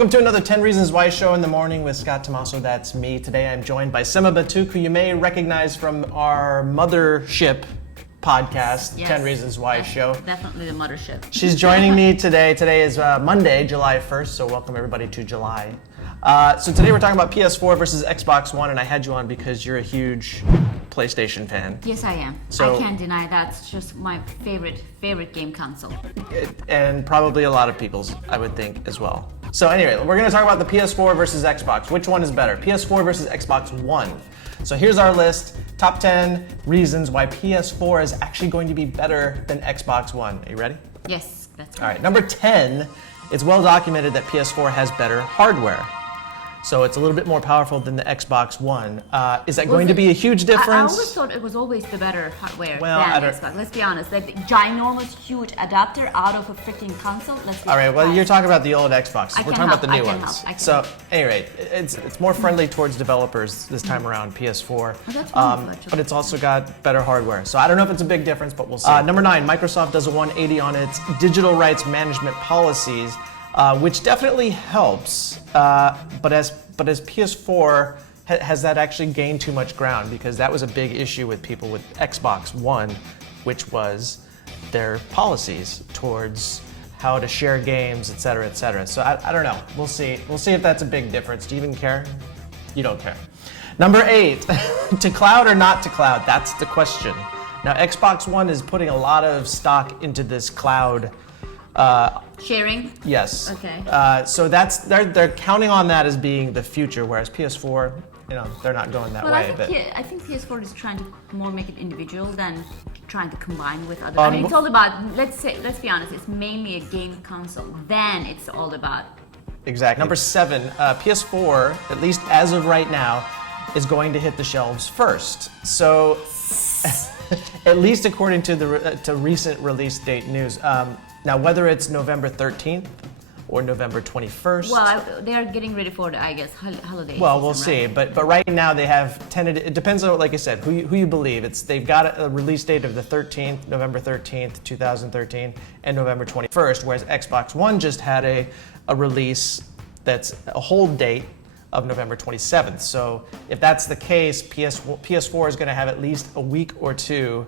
Welcome to another 10 Reasons Why show in the morning with Scott Tomaso. That's me. Today I'm joined by Sema Batuk, who you may recognize from our mothership podcast, Yes. 10 Reasons Why show. Definitely the mothership. She's joining me today. Today is Monday, July 1st, so welcome everybody to July. So today we're talking about PS4 versus Xbox One, and I had you on because you're a huge PlayStation fan. Yes, I am. So- I can't deny that's just my favorite game console. And probably a lot of people's, I would think, as well. So anyway, we're going to talk about the PS4 versus Xbox. Which one is better? PS4 versus Xbox One. So here's our list. Top 10 reasons why PS4 is actually going to be better than Xbox One. Are you ready? Yes, that's All right, number 10, it's well documented that PS4 has better hardware. So it's a little bit more powerful than the Xbox One. Is that going to be a huge difference? I always thought it was always the better hardware Well, than Xbox. Let's be honest. That ginormous, huge adapter out of a freaking console. All right, well, you're talking about the old Xbox. We're talking about the new I can ones. help. So, anyway, it's more friendly towards developers this time around, PS4. Oh, that's wonderful. But it's also got better hardware. So I don't know if it's a big difference, but we'll see. Number 9, Microsoft does a 180 on its digital rights management policies, which definitely helps. But as PS4 has that actually gained too much ground, because that was a big issue with people with Xbox One, which was their policies towards how to share games, et cetera, et cetera. So I don't know. We'll see. We'll see if that's a big difference. Do you even care? You don't care. Number 8, to cloud or not to cloud? That's the question. Now, Xbox One is putting a lot of stock into this cloud. Sharing? Yes. Okay. So they're counting on that as being the future, whereas PS4, they're not going that Well, way. I think PS4 is trying to more make it individual than trying to combine with other. I mean, it's all about. Let's be honest. It's mainly a game console. Then it's all about. Exactly. Number 7, PS4, at least as of right now, is going to hit the shelves first. So, at least according to recent release date news. Now, whether it's November 13th or November 21st. Well, they are getting ready for the, I guess, holiday. Well, we'll season, see. right? But right now they have tentative. It depends on, like I said, who you believe. They've got a release date of the 13th, November 13th, 2013, and November 21st. Whereas Xbox One just had a release that's a hold date of November 27th. So if that's the case, PS4 is going to have at least a week or two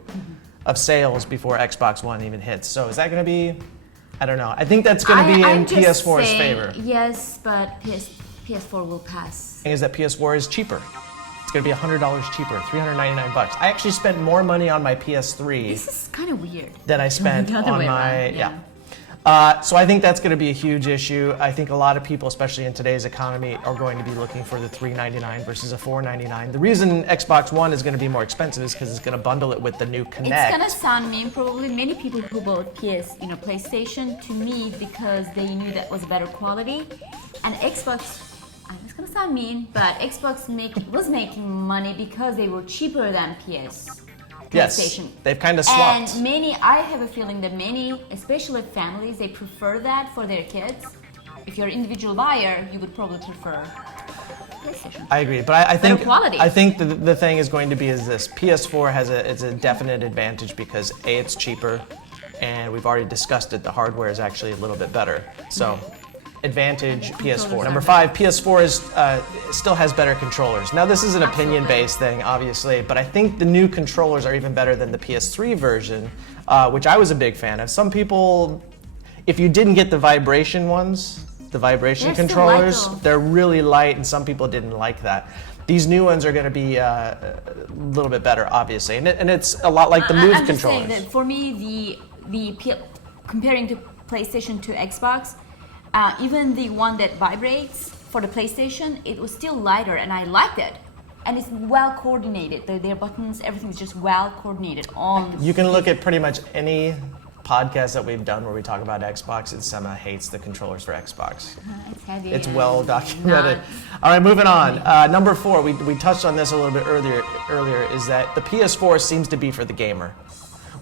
of sales before Xbox One even hits. So is that going to be? I don't know. I think that's going to be in PS4's favor. Yes, but PS4 will pass. The thing is that PS4 is cheaper. It's going to be $100 cheaper, $399. I actually spent more money on my PS3 This is kind of weird. than I spent The on other way my around, yeah. So I think that's going to be a huge issue. I think a lot of people, especially in today's economy, are going to be looking for the $399 versus a $499. The reason Xbox One is going to be more expensive is because it's going to bundle it with the new Kinect. It's gonna sound mean. Probably many people who bought PlayStation to me because they knew that was better quality, and Xbox. It's gonna sound mean, but Xbox was making money because they were cheaper than PlayStation. Yes, they've kind of swapped. And I have a feeling that many, especially families, they prefer that for their kids. If you're an individual buyer, you would probably prefer PlayStation. I agree, but I think Better quality. I think the thing is going to be is this: PS4 it's a definite advantage because A, it's cheaper, and we've already discussed it. The hardware is actually a little bit better. So, advantage PS4. Number 5, PS4 still has better controllers. Now this is an opinion-based thing, obviously, but I think the new controllers are even better than the PS3 version, which I was a big fan of. Some people, if you didn't get the vibration ones, the vibration They're still controllers, light, though. they're really light, and some people didn't like that. These new ones are going to be a little bit better, obviously, and it's a lot like the Move I'm just controllers. saying that for me, comparing to PlayStation to Xbox, even the one that vibrates for the PlayStation, it was still lighter, and I liked it. And it's well coordinated. Their buttons, everything's just well coordinated. You can look at pretty much any podcast that we've done where we talk about Xbox, and Sema hates the controllers for Xbox. It's heavy. It's and well documented. not- All right, moving on. Number 4, we touched on this a little bit earlier, is that the PS4 seems to be for the gamer.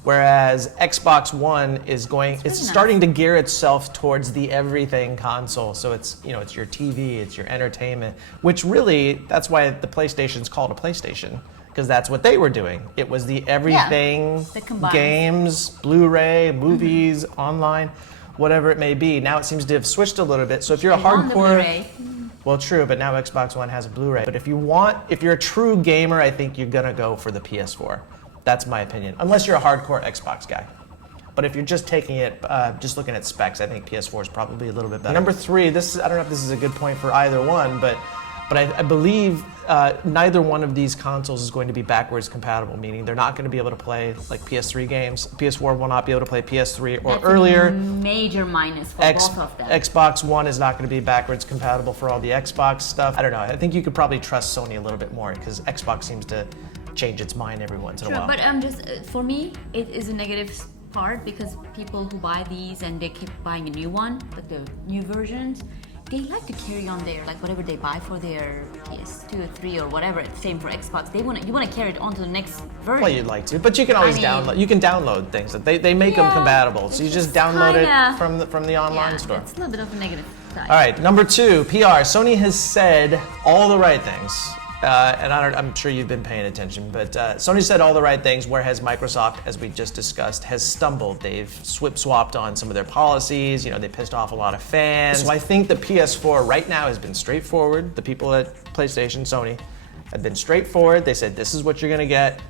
Whereas Xbox One is starting to gear itself towards the everything console. So it's your TV, it's your entertainment, which really, that's why the PlayStation's called a PlayStation, because that's what they were doing. It was the everything, the combined. games, Blu-ray, movies, online. whatever it may be. Now it seems to have switched a little bit. So if you're a I want the hardcore, Blu-ray. well, true, but now Xbox One has a Blu-ray. But if you're a true gamer, I think you're gonna go for the PS4. That's my opinion, unless you're a hardcore Xbox guy. But if you're just taking it, just looking at specs, I think PS4 is probably a little bit better. Number 3, I don't know if this is a good point for either one, but I believe neither one of these consoles is going to be backwards compatible, meaning they're not going to be able to play like PS3 games. PS4 will not be able to play PS3 or That's earlier. A major minus for both of them. Xbox One is not going to be backwards compatible for all the Xbox stuff. I don't know. I think you could probably trust Sony a little bit more because Xbox seems to change its mind every once in a while. But for me, it is a negative part because people who buy these and they keep buying a new one, but the new versions, they like to carry on their like whatever they buy for their PS2 or 3 or whatever. Same for Xbox. You want to carry it on to the next version. Well, you'd like to, but you can always download. You can download things that they make them compatible. So you just download it from the online store. It's a little bit of a negative side. All right, number 2, PR. Sony has said all the right things. And I'm sure you've been paying attention, but Sony said all the right things, whereas Microsoft, as we just discussed, has stumbled. They've swapped on some of their policies. They pissed off a lot of fans. So I think the PS4 right now has been straightforward. The people at PlayStation, Sony, have been straightforward. They said, this is what you're going to get.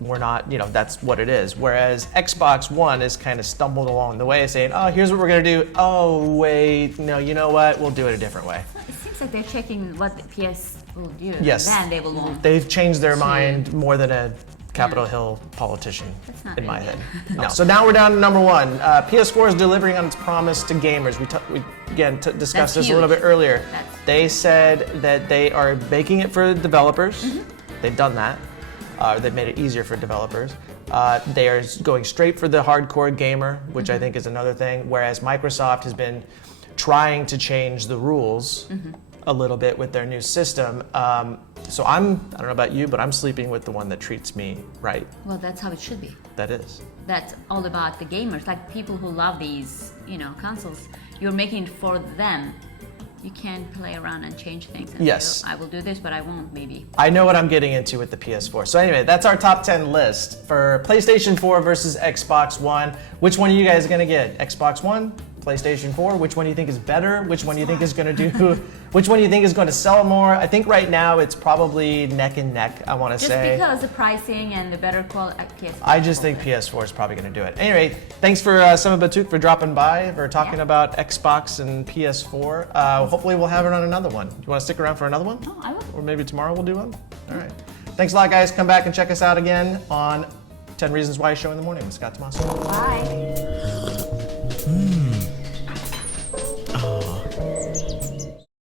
We're not, that's what it is. Whereas Xbox One has kind of stumbled along the way saying, oh, here's what we're going to do. Oh, wait, no, you know what? We'll do it a different way. It seems like they're checking what the PS will do. Yes. Then they will want. They've changed their mind more than a Capitol Hill politician, in my head. No. So now we're down to number 1. PS4 is delivering on its promise to gamers. We again discussed this a little bit earlier. They said that they are making it for developers. They've done that. They've made it easier for developers. They are going straight for the hardcore gamer, which I think is another thing, whereas Microsoft has been trying to change the rules a little bit with their new system. So I don't know about you, but I'm sleeping with the one that treats me right. Well, that's how it should be. That is. That's all about the gamers, like people who love these, consoles. You're making it for them. You can't play around and change things. And yes. I will do this, but I won't, maybe. I know what I'm getting into with the PS4. So anyway, that's our top 10 list for PlayStation 4 versus Xbox One. Which one are you guys going to get? Xbox One? PlayStation 4? Which one do you think is better? Which one do you think is going to do? Which one do you think is going to sell more? I think right now it's probably neck and neck, I want to say. Just because the pricing and the better quality PS4. I just think PS4 is probably going to do it. Anyway, thanks for Summer Batuk for dropping by, for talking about Xbox and PS4. Hopefully we'll have her on another one. Do you want to stick around for another one? Oh, I will. Or maybe tomorrow we'll do one? All right. Thanks a lot, guys. Come back and check us out again on 10 Reasons Why show in the morning with Scott Tomaso. Bye.